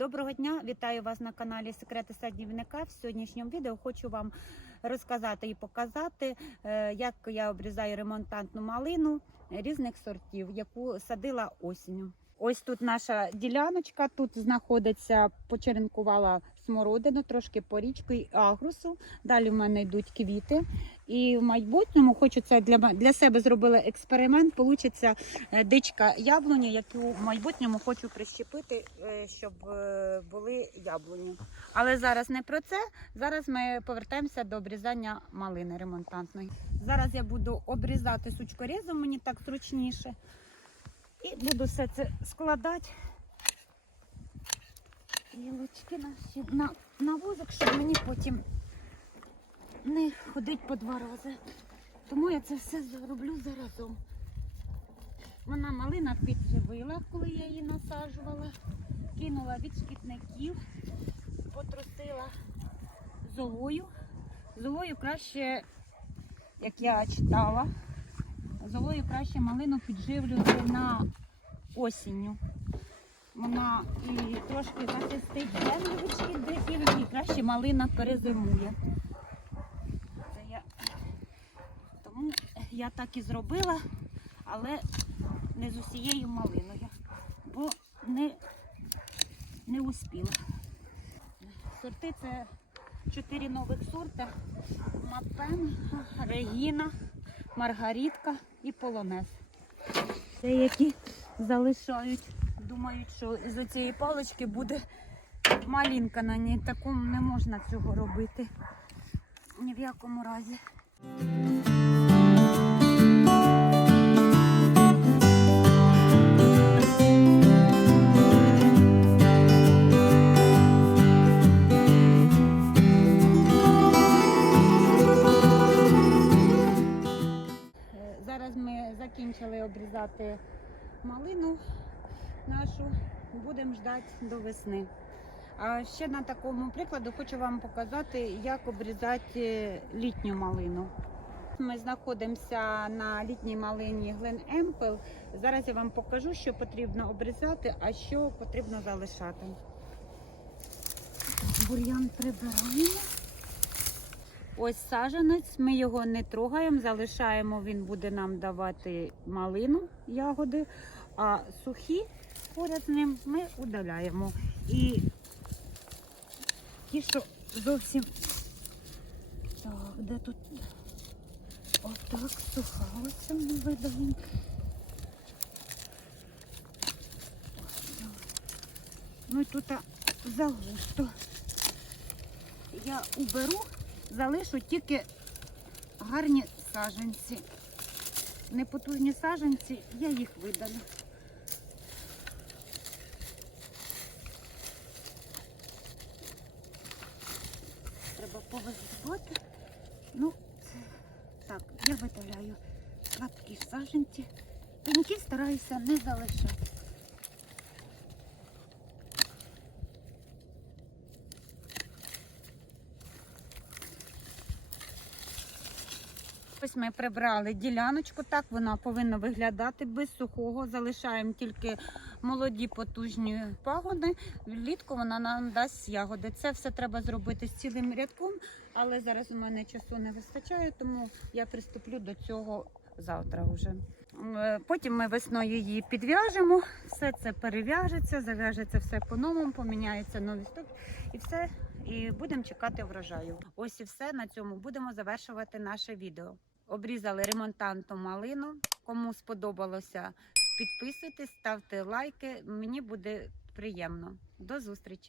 Доброго дня! Вітаю вас на каналі Секрети садівника. В сьогоднішньому відео хочу вам розказати і показати, е, як я обрізаю ремонтантну малину різних сортів, яку садила осінню. Ось тут наша діляночка. Тут знаходиться почеренкувала смородину, трошки порічку і агрусу. Далі в мене йдуть квіти. І в майбутньому хочу це для, для себе зробила експеримент. Получиться е, дичка яблуні, яку в майбутньому хочу прищепити, е, щоб е, були яблуні. Але зараз не про це. Зараз ми повертаємося до обрізання малини ремонтантної. Зараз я буду обрізати сучкорізом, мені так зручніше. І буду все це складати. Гілочки наші на, на вузок, щоб мені потім не ходить по два рази. Тому я це все зроблю заразом. Вона малина підживила, коли я її насаджувала, кинула від шкідників, потрусила золою. Золою краще, як я читала, золою краще малину підживлювати на осінню. Вона і трошки захистить землю від шкідників, і краще малина перезимує. Це я... Тому я так і зробила, але не з усією малиною, бо не, не успіла. Сорти це чотири нових сорта: Мапен, Регіна, Маргаритка і Полонез. Деякі залишають, думають, що з цієї палички буде малинка на ній. Такому не можна цього робити. Ні в якому разі. Зараз ми закінчили обрізати малину нашу, будемо ждати до весни. А ще на такому прикладу хочу вам показати, як обрізати літню малину. Ми знаходимося на літній малині Глен Емпел. Зараз я вам покажу, що потрібно обрізати, а що потрібно залишати. Бур'ян прибираємо. Ось саженець, ми його не трогаємо, залишаємо, він буде нам давати малину, ягоди, а сухі поряд з ним ми удаляємо. І ті, що зовсім так, де тут отак суха, оце ми видаємо. Ну тут загусто. Я уберу, залишу тільки гарні саженці. Непотужні саженці, я їх видалю. Треба повизбати. Ну, це я слабкі саженці. Пеньки стараюся не залишати. Ось ми прибрали діляночку, так вона повинна виглядати без сухого. Залишаємо тільки молоді потужні пагони. Влітку вона нам дасть ягоди. Це все треба зробити з цілим рядком, але зараз у мене часу не вистачає, тому я приступлю до цього завтра вже. Е, Потім ми весною її підв'яжемо, все це перев'яжеться, зав'яжеться все по-новому, поміняється новий стоп і все. І будемо чекати врожаю. Ось і все на цьому будемо завершувати наше відео. Обрізали ремонтанту малину. Кому сподобалося, підписуйтесь, ставте лайки. Мені буде приємно. До зустрічі!